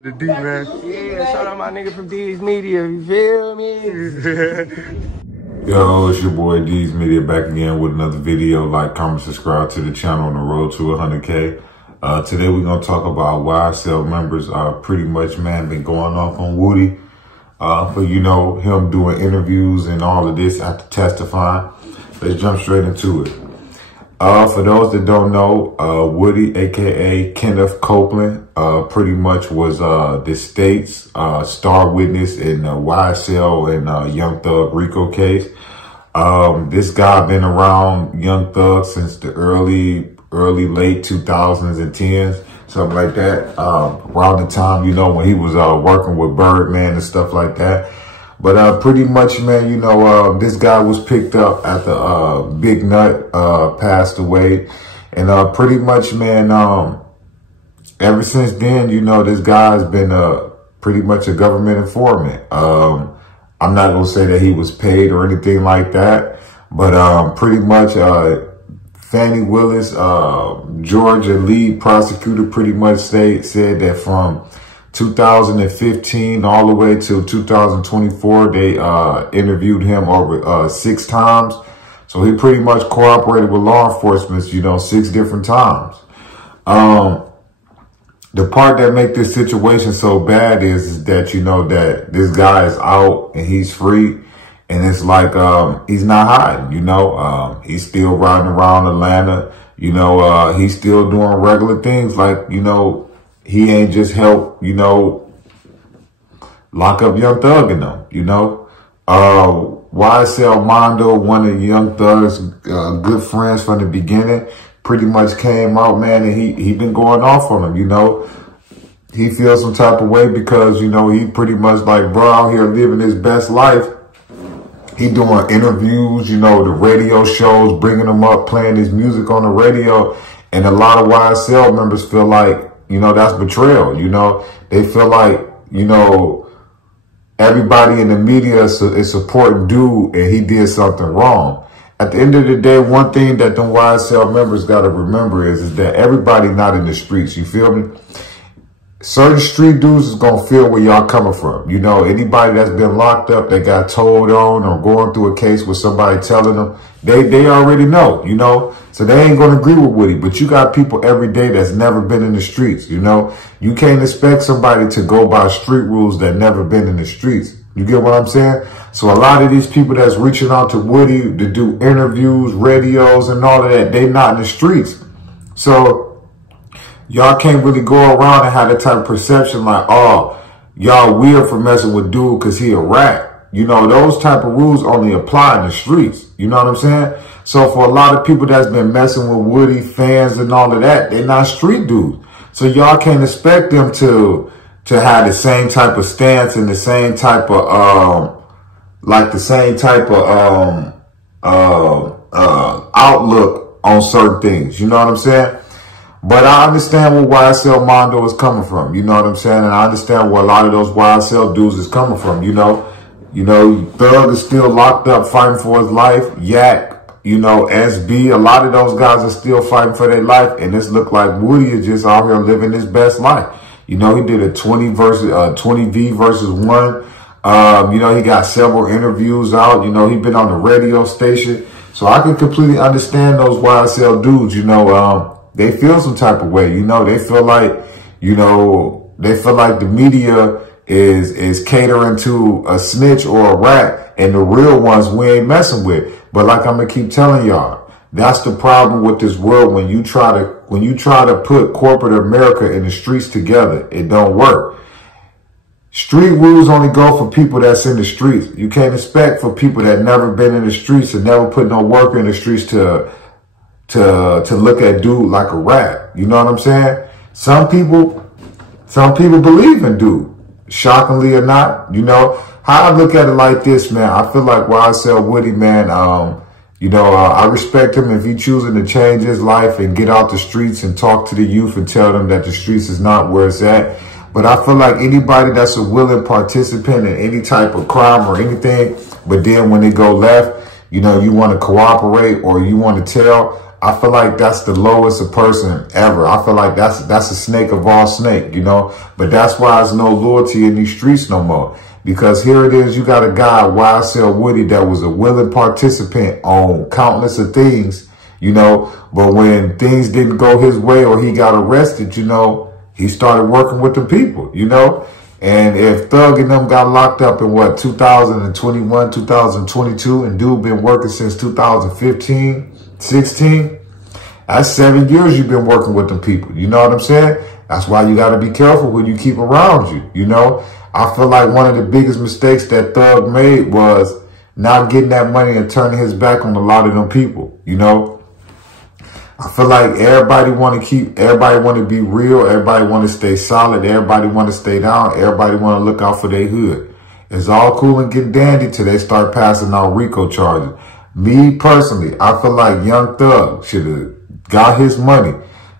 The D, man. Yeah, shout out my nigga from D's Media, you feel me? Yo, it's your boy D's Media back again with another video. Like, comment, subscribe to the channel on the road to 100K. Today we're going to talk about YSL members. Pretty much, man, been going off on Woody for, you know, him doing interviews and all of this after testifying. Let's jump straight into it. For those that don't know, Woody, aka Kenneth Copeland, pretty much was the state's star witness in the YSL and Young Thug RICO case. This guy been around Young Thug since the early late 2000s and 10s, something like that. Around the time, you know, when he was working with Birdman and stuff like that. But pretty much, man, you know, this guy was picked up after Big Nut passed away. And pretty much, man, ever since then, you know, this guy's been pretty much a government informant. I'm not going to say that he was paid or anything like that. But pretty much Fannie Willis, Georgia lead prosecutor, pretty much said that from 2015 all the way to 2024, they interviewed him over 6 times. So he pretty much cooperated with law enforcement, you know, 6 different times. The part that make this situation so bad is that, you know, that this guy is out and he's free. And it's like, he's not hiding, you know, he's still riding around Atlanta, you know, he's still doing regular things like, you know, he ain't just helped, you know, lock up Young Thug and them, you know. YSL Mondo, one of Young Thug's good friends from the beginning, pretty much came out, man, and he been going off on him, you know. He feels some type of way because, you know, he pretty much like, bro, out here living his best life. He doing interviews, you know, the radio shows, bringing him up, playing his music on the radio. And a lot of YSL members feel like, you know, that's betrayal, you know. They feel like, you know, everybody in the media is supporting dude and he did something wrong. At the end of the day, one thing that them YSL members got to remember is that everybody not in the streets, you feel me? Certain street dudes is going to feel where y'all coming from. You know, anybody that's been locked up, that got told on or going through a case with somebody telling them, they already know, you know. So they ain't going to agree with Woody. But you got people every day that's never been in the streets, you know. You can't expect somebody to go by street rules that never been in the streets. You get what I'm saying? So a lot of these people that's reaching out to Woody to do interviews, radios, and all of that, they not in the streets. So y'all can't really go around and have that type of perception like, oh, y'all weird for messing with dude because he a rat. You know, those type of rules only apply in the streets. You know what I'm saying? So for a lot of people that's been messing with Woody, fans and all of that, they're not street dudes. So y'all can't expect them to have the same type of stance and the same type of, outlook on certain things. You know what I'm saying? But I understand where YSL Mondo is coming from. You know what I'm saying? And I understand where a lot of those YSL dudes is coming from. You know, Thug is still locked up fighting for his life. Yak, you know, SB, a lot of those guys are still fighting for their life. And this look like Woody is just out here living his best life. You know, he did a 20V versus 1. You know, he got several interviews out. You know, he been on the radio station. So I can completely understand those YSL dudes, you know, they feel some type of way, you know, they feel like, you know, the media is catering to a snitch or a rat and the real ones we ain't messing with. But like I'm going to keep telling y'all, that's the problem with this world. When you try to put corporate America in the streets together, it don't work. Street rules only go for people that's in the streets. You can't expect for people that never been in the streets and never put no work in the streets to look at dude like a rat. You know what I'm saying? Some people believe in dude, shockingly or not. You know, how I look at it like this, man, I feel like YSL Woody, man, you know, I respect him if he choosing to change his life and get out the streets and talk to the youth and tell them that the streets is not where it's at. But I feel like anybody that's a willing participant in any type of crime or anything, but then when they go left, you know, you want to cooperate or you want to tell, I feel like that's the lowest a person ever. I feel like that's a snake of all snake, you know. But that's why there's no loyalty in these streets no more. Because here it is, you got a guy, YSL Woody, that was a willing participant on countless of things, you know. But when things didn't go his way or he got arrested, you know, he started working with the people, you know. And if Thug and them got locked up in what, 2021, 2022, and dude been working since 2015, 16, that's 7 years you've been working with them people. You know what I'm saying? That's why you got to be careful when you keep around you, you know? I feel like one of the biggest mistakes that Thug made was not getting that money and turning his back on a lot of them people, you know? I feel like everybody want to be real. Everybody want to stay solid. Everybody want to stay down. Everybody want to look out for their hood. It's all cool and get dandy till they start passing out RICO charges. Me personally, I feel like Young Thug should have got his money,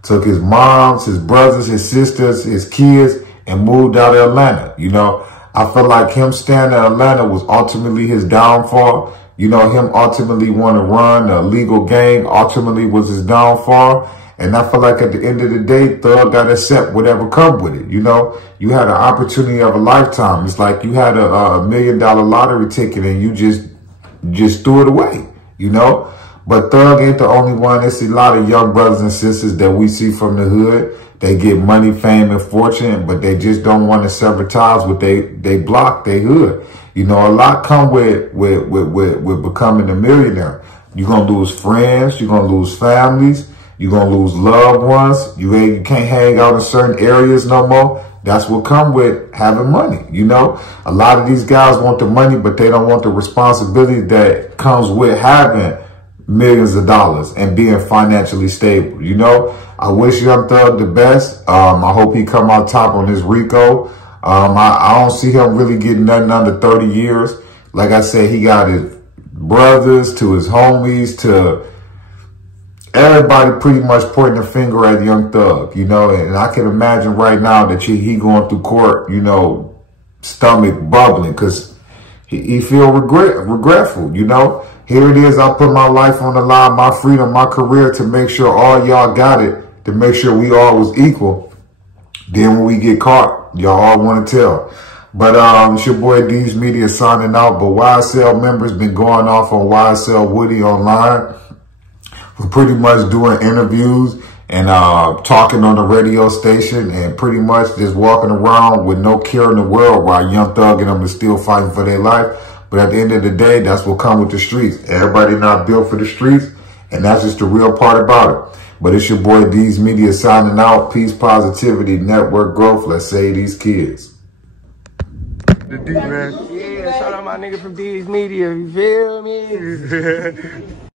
took his moms, his brothers, his sisters, his kids, and moved out of Atlanta. You know, I feel like him staying in Atlanta was ultimately his downfall. You know, him ultimately want to run a legal gang ultimately was his downfall. And I feel like at the end of the day, Thug got to accept whatever come with it. You know, you had an opportunity of a lifetime. It's like you had a $1 million lottery ticket and you just threw it away, you know. But Thug ain't the only one. There's a lot of young brothers and sisters that we see from the hood. They get money, fame, and fortune, but they just don't want to sever ties with they block, they hood. You know, a lot come with becoming a millionaire. You're going to lose friends. You're going to lose families. You're going to lose loved ones. You can't hang out in certain areas no more. That's what come with having money. You know, a lot of these guys want the money, but they don't want the responsibility that comes with having millions of dollars and being financially stable. You know, I wish Young Thug the best. I hope he come out top on this RICO. I don't see him really getting nothing under 30 years. Like I said, he got his brothers to his homies to everybody pretty much pointing a finger at Young Thug, you know. And I can imagine right now that he going through court, you know, stomach bubbling because he feel regretful, you know. Here it is, I put my life on the line, my freedom, my career to make sure all y'all got it, to make sure we all was equal. Then when we get caught, y'all all want to tell. But it's your boy D's Media signing out. But YSL members been going off on YSL Woody online for pretty much doing interviews and talking on the radio station and pretty much just walking around with no care in the world while Young Thug and them is still fighting for their life. But at the end of the day, that's what come with the streets. Everybody not built for the streets, and that's just the real part about it. But it's your boy D's Media signing out. Peace, positivity, network growth. Let's say these kids. The D, man. Yeah, shout out my nigga from D's Media. You feel me?